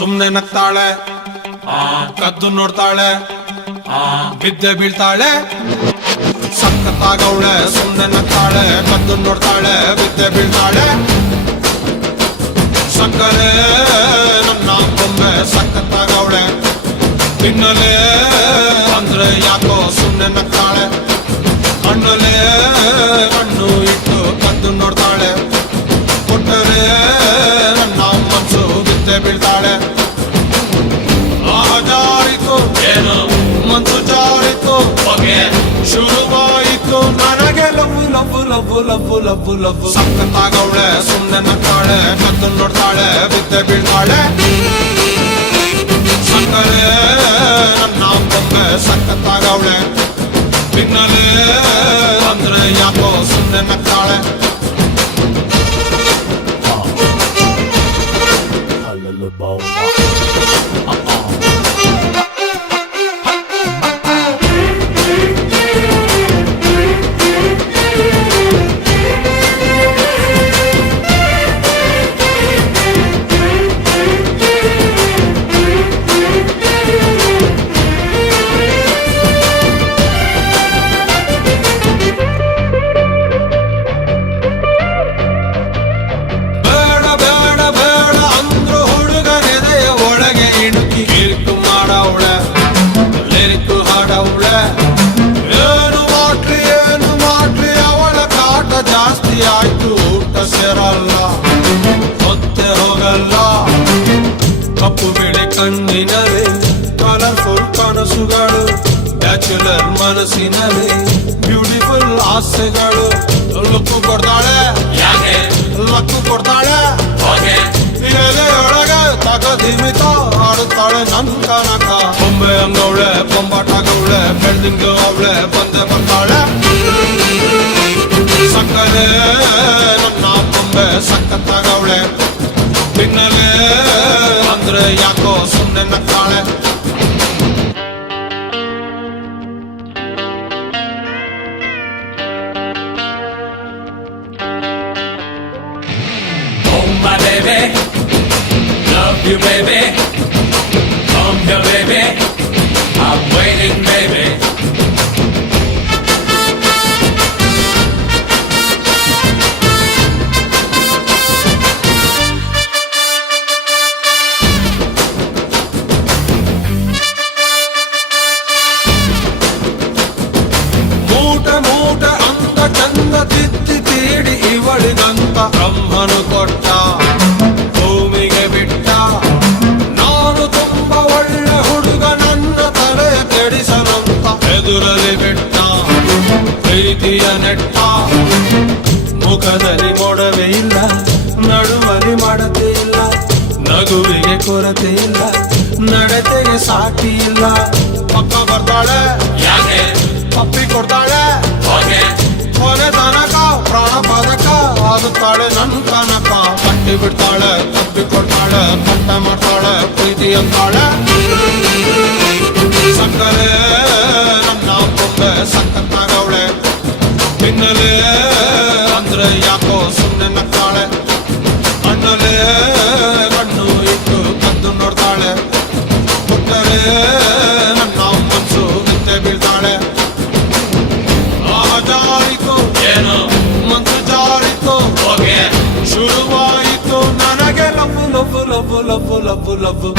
ಸುಮ್ನೆ ನಗ್ತಾಳೆ, ಕದ್ದು ನೋಡ್ತಾಳೆ, ಬಿದ್ದೆ ಬೀಳ್ತಾಳೆ. ಸಕ್ಕತ್ತಾಗವಳೆ, ಸುಮ್ನೆ ನಗ್ತಾಳೆ, ಕದ್ದು ನೋಡ್ತಾಳೆ, ಬಿದ್ದೆ ಬೀಳ್ತಾಳೆ. ಸಕ್ಕರೆ ನನ್ನ ಬೊಮ್ಮೆ ಸಕ್ಕತ್ತಾಗವಳೆ, ತಿನ್ನಲೆ ಅಂದ್ರೆ ಯಾಕೋ ಸುಮ್ನೆ ನಗ್ತಾಳೆ. ಕಣ್ಣಲೆ ಕಣ್ಣು ಇಟ್ಟು ಕದ್ದು ನೋಡ್ತಾಳೆ, ಕೊಟ್ಟರೆ ನನ್ನ ಮನಸ್ಸು ಬಿದ್ದೆ ಬೀಳ್ತಾಳೆ. ಜಾರಿತು ಏನು ಮನ್ಸು ಜಾರಿತು, ಶುರುವಾಯಿತು ನನಗೆ love love love love love love. ಸಕ್ಕತ್ತಾಗವಳೆ, ಸುಮ್ನೆ ನಗ್ತಾಳೆ, ಕದ್ದು ನೋಡ್ತಾಳೆ, ಬಿದ್ದೆ ಬೀಳ್ತಾಳೆ. ಸಕ್ಕರೆ ನನ್ನ ಬೊಮ್ಮೆ ಸಕ್ಕತ್ತಾಗವಳೆ, ತಿನ್ನಲೆ ಅಂದ್ರೆ ಯಾಕೋ ಸುಮ್ನೆ ನಗ್ತಾಳೆ. ಏನು ಮಾಡ್ಲಿ ಅವಳ ಕಾಟ ಜಾಸ್ತಿ ಆಯ್ತು, ಊಟ ಸೇರಲ್ಲ, ಹೊತ್ತೆ ಹೋಗಲ್ಲ. ಕಪ್ಪು ಬಿಳಿ ಕಣ್ಣಿನಲ್ಲಿ ಕಲರ್ಫುಲ್ ಕನಸುಗಳು, ಬ್ಯಾಚುಲರ್ ಮನಸ್ಸಿನಲ್ಲಿ ಬ್ಯೂಟಿಫುಲ್ ಆಸೆಗಳು. ಲಕ್ಕು ಕೊಡ್ತಾಳೆ, ಲಕ್ಕು ಕೊಡ್ತಾಳೆ, ಎಲೆಯೊಳಗೆ ತಗದಿಮಿತ ಆಡುತ್ತಾಳೆ ನನ್ ಕನಕ. ಬೊಂಬೆ ಅಂಗವಳೆ, ಬೊಂಬಾಟಾಗವಳೆ, ಬೆಳ್ದಿಂಗ್ಳು ಅವಳೆ ಬಂದೆ ಬರ್ತಾಳೆ. ಸಕ್ಕರೆ ನನ್ನ ಬೊಂಬೆ ಸಕ್ಕತ್ತಾಗವಳೆ, ತಿನ್ನಲೆ ಅಂದ್ರೆ ಯಾಕೋ ಸುಮ್ನೆ ನಗ್ತಾಳೆ. My baby, love you baby, come here baby, I'm waiting baby. ಮೂಟೆ ಮೂಟೆ ಅಂದ ಚಂದ ತಿತ್ತಿ ತೀಡಿ ಇವಳಿಗಂತ ಬ್ರಹ್ಮನು ಕೊಟ್ಟ, ಭೂಮಿಗೆ ಬಿಟ್ಟ. ನಾನು ತುಂಬ ಒಳ್ಳೆ ಹುಡುಗ, ನನ್ನ ತಲೆ ಕೆಡಿಸಲಂತ ಎದುರಲ್ಲಿ ಬಿಟ್ಟ. ಪ್ರೀತಿಯ ನೆಟ್ಟ, ಮುಖದಲ್ಲಿ ಮೊಡವೆ ಇಲ್ಲ, ನಡುವಲ್ಲಿ ಮಾಡತೆ ಇಲ್ಲ, ನಗುವಿಗೆ ಕೊರತೆ ಇಲ್ಲ, ನಡತೆಗೆ ಸಾಟಿ ಇಲ್ಲ. ಪಕ್ಕ ಬರ್ತಾಳೆ, ಪಪ್ಪಿ ಕೊಡ್ತಾಳೆ, ಕೊನೆ ತನಕ ಪ್ರಾಣ ಪದಕ ಆಗುತ್ತಾಳೆ ನನ್ ಕನಕ. ಕಟ್ಟಿ ಬಿಡ್ತಾಳೆ, ತಪ್ಪಿ ಕೊಡ್ತಾಳೆ, ಕಟ್ಟ ಮಾಡ್ತಾಳೆ, ಪ್ರೀತಿ ಅಂತಾಳೆ. ಸಕ್ಕರೆ ನನ್ನ ಬೊಂಬೆ ಸಕ್ಕತ್ತಾಗವಳೆ, ತಿನ್ನಲೆ ಅಂದ್ರೆ ಯಾಕೋ ಸುಮ್ನೆ ನಗ್ತಾಳೆ. ಕಣ್ಣಲೆ ಕಣ್ಣು ಇಟ್ಟು ಕದ್ದು ನೋಡ್ತಾಳೆ, ಕೊಟ್ಟರೆ ನನ್ನ ಮನಸ್ಸು ಬಿದ್ದೆ ಬೀಳ್ತಾಳೆ. ಜಾರಿತು ಏನು ಮನ್ಸು ಜಾರಿತು, ಶುರುವಾಯಿತು ನನಗೆ love love love love love love.